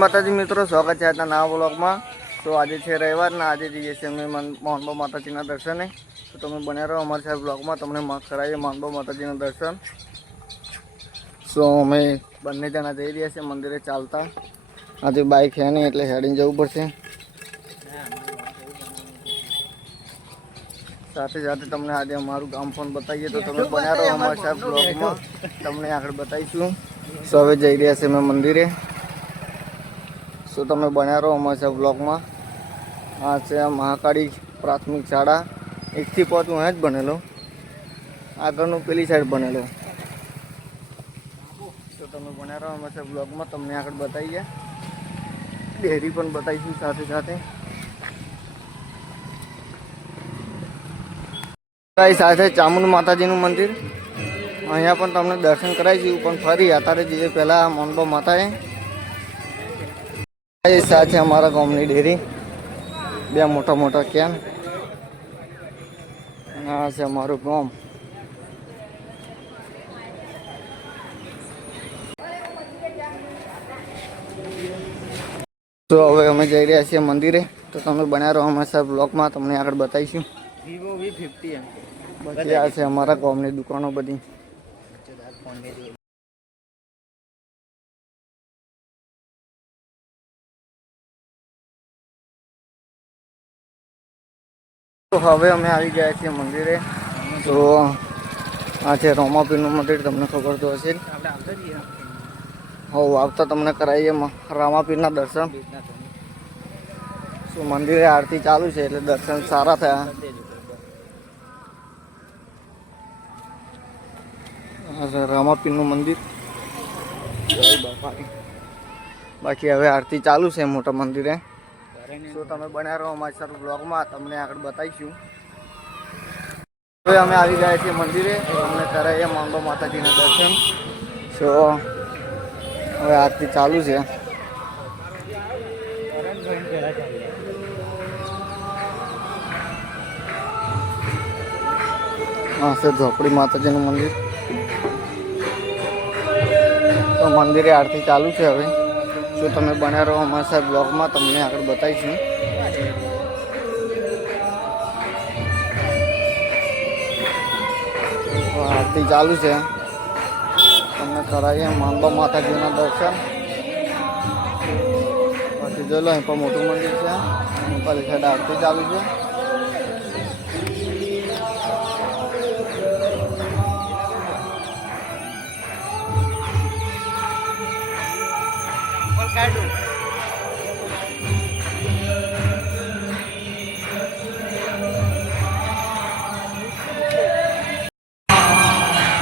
માતાજી મિત્રો, સ્વાગત છે આજના નવા બ્લોગમાં। તો આજે છે રવિવારના, આજે જઈએ છીએ અમે મોહનબા માતાજીના દર્શને। તો તમે બન્યા રહો અમારી સાથે બ્લોગમાં, તમને કરાવીએ મોહનબા માતાજીના દર્શન। તો અમે બંને જણા જઈ રહ્યા છીએ મંદિરે ચાલતા। આજે બાઇક છે નહીં એટલે હેડીને જવું પડશે। સાથે સાથે તમને આજે અમારું ગામ પણ બતાવીએ, તો તમે બન્યા રહો અમારી સાથે બ્લોગમાં, તમને આગળ બતાવીશું। તો હવે જઈ રહ્યા છીએ અમે મંદિરે। તો તમે બન્યા રહો અમારા સાથે બ્લોગમાં। આ છે મહાકાળી પ્રાથમિક શાળા, 1 થી 5 હું જ બનેલો, આગળનું પેલી સાઈડ બનેલો। તો તમે બન્યા રહો અમારા સાથે બ્લોગમાં, તમને આગળ બતાવીએ, ડેરી પણ બતાવીશું સાથે સાથે। સાથે ચામુંડ માતાજીનું મંદિર, અહીંયા પણ તમને દર્શન કરાવીશું, પણ ફરી અત્યારે જઈએ પહેલાં મોહનબા માતાએ। સાથે અમારા ગામની ડેરી, 2 મોટા મોટા કેન, આ છે અમારું ગામ। તો હવે અમે જઈ રહ્યા છીએ મંદિરે, તો તમે બન્યા રહો અમારા સાથે બ્લોગમાં, તમને આગળ બતાવીશું। Vivo V50 બાકી આ છે અમારા ગામની દુકાનો બધી। તો હવે અમે આવી ગયા છીએ મંદિરે। તો આ છે રોમાપીરનું મંદિર, તમને ખબર તો હશે। હો આવતા તમને કરાવીએ રામાપીરના દર્શન। તો મંદિરે આરતી ચાલુ છે એટલે દર્શન સારા થયા। રામાપીરનું મંદિર, બાકી હવે આરતી ચાલુ છે મોટા મંદિરે। તો તમે બન્યા રહો અમારી સાથે બ્લોગમાં, તમને આગળ બતાવીશું। હવે અમે આવી ગયા છીએ મંદિરે, તમને કરાવીએ મોહનબા માતાજીના દર્શન। તો હવે આરતી ચાલુ છે। હા છે ઝોપડી માતાજીનું મંદિર। તો મંદિરે આરતી ચાલુ છે હવે। જો તમે બન્યા રહો અમારા સાથે બ્લોગમાં, તમને આગળ બતાવીશું। આરતી ચાલુ છે, તમને કરાવીએ મોહનબા માતાજીના દર્શન। બાકી જોઈ લો અહીં પણ મોટું મંદિર છે, પેલી સાઈડ આરતી ચાલુ છે।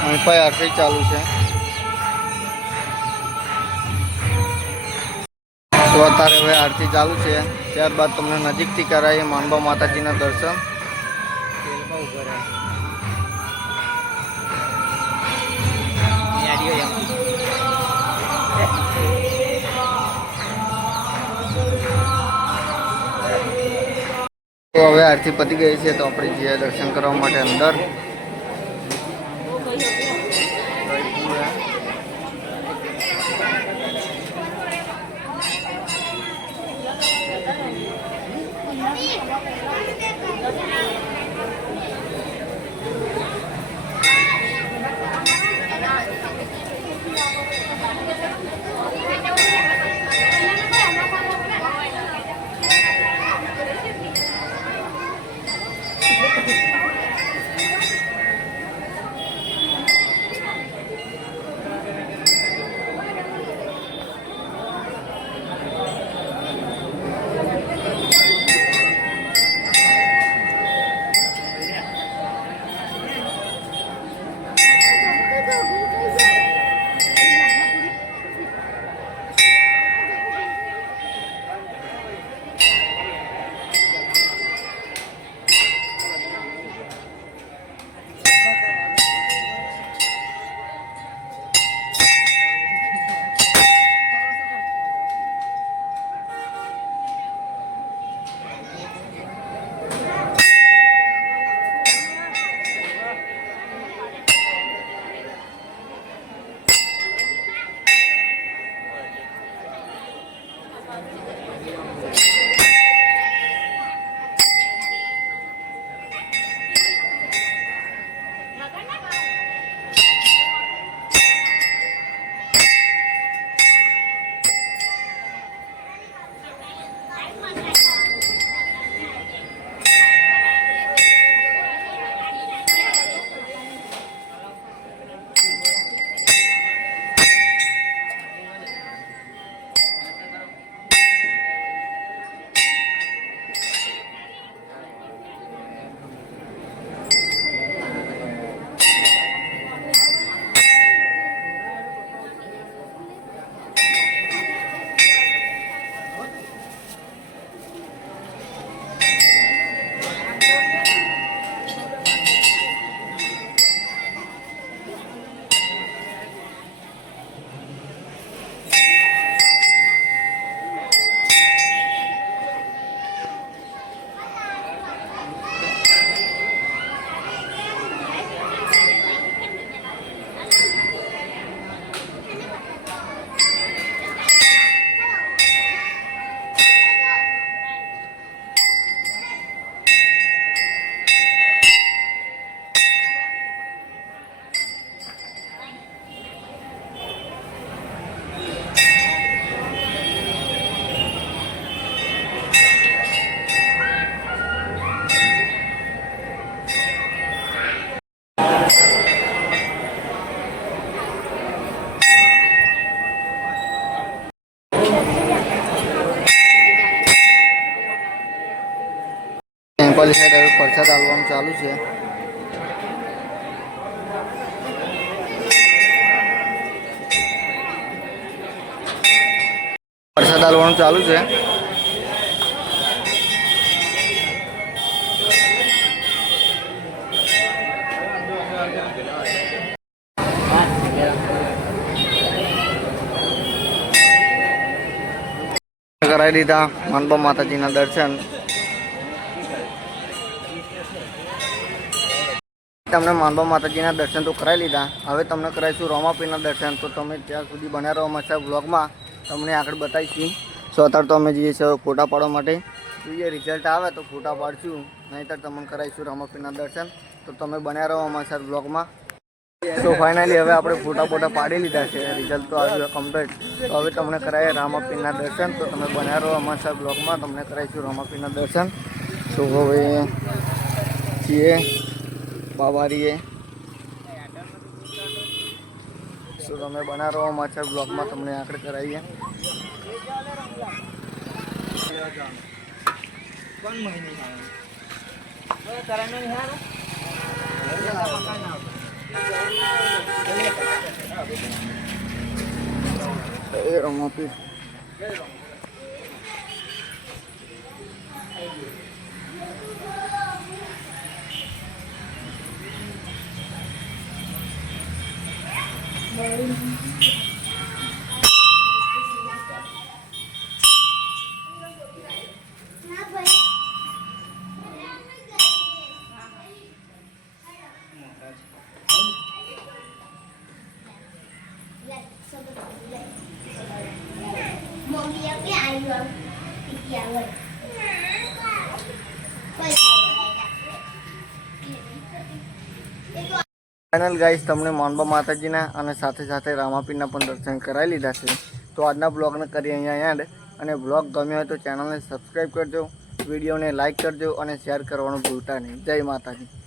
અહીં પણ આરતી ચાલુ છે। તો અત્યારે હવે આરતી ચાલુ છે, ત્યારબાદ તમને નજીકથી કરાવીએ મોહનબા માતાજીના દર્શન। તો હવે આરતી પતી ગઈ છે, તો આપણે જઈએ દર્શન કરવા માટે અંદર। ટેમ્પલ સાઈડ હવે પ્રસાદ આલવાનું ચાલુ છે. પ્રસાદ આલવાનું ચાલુ છે. કરાવી દીધા માનબા માતાજીના દર્શન. તમને માનબા માતાજીના દર્શન તો કરાવી લીધા. હવે તમને કરાવીશું રામાપીરના દર્શન. તો તમે ત્યાં સુધી બન્યા રહો અમારા બ્લોગમાં. તમને આગળ બતાવીશું. સો અત્યારે તો અમે જઈએ છીએ ફોટા પાડવા માટે. જોઈએ રિઝલ્ટ આવે તો ફોટા પાડશું, નહીંતર તમને કરાવીશું રામાપીરના દર્શન. તો તમે બન્યા રહો અમારા બ્લોગમાં. તો ફાઇનલી હવે આપણે ફોટા પાડી લીધા છે. રિઝલ્ટ તો આવ્યું કમ્પ્લીટ. તો હવે તમને કરાવીએ રામાપીરના દર્શન. તો તમે બન્યા રહો અમારા બ્લોગમાં. તમને કરાવીશું રામાપીરના દર્શન. તો હવે છીએ બાબારીએ. તો તમે બના રહો અમારા બ્લોગમાં. તમને આગળ કરાવીએ. રામાપીર ફાઇનલ ગાઈસ તમને માનબા માતાજીના અને સાથે સાથે રામાપીરના પણ દર્શન કરાવી લીધા છે. તો આજના બ્લોગને કરીએ અહીંયા એન્ડ. અને બ્લોગ ગમ્યો હોય તો ચેનલને સબસ્ક્રાઈબ કરજો, વિડીયોને લાઇક કરજો અને શેર કરવાનું ભૂલતા નહીં. જય માતાજી.